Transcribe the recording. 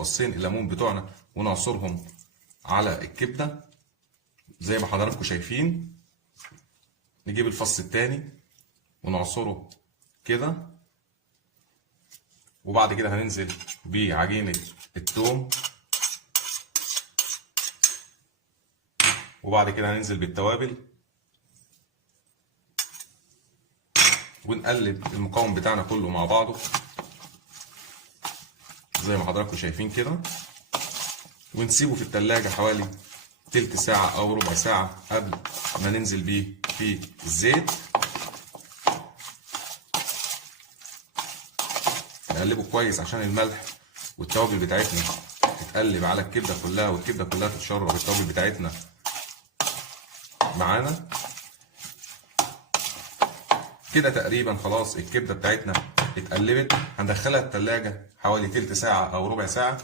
فصين الليمون بتوعنا ونعصرهم على الكبده زي ما حضراتكم شايفين. نجيب الفص التاني ونعصره كده، وبعد كده هننزل بعجينه الثوم، وبعد كده هننزل بالتوابل، ونقلب المقاوم بتاعنا كله مع بعضه زي ما حضراتكم شايفين كده، ونسيبه في التلاجة حوالي تلت ساعة أو ربع ساعة قبل ما ننزل بيه في الزيت. نقلبه كويس عشان الملح والتوابل بتاعتنا تتقلب على الكبدة كلها، والكبدة كلها تتشرب التوابل بتاعتنا معانا كده. تقريبا خلاص الكبدة بتاعتنا اتقلبت. هندخلها التلاجة حوالي تلت ساعة أو ربع ساعة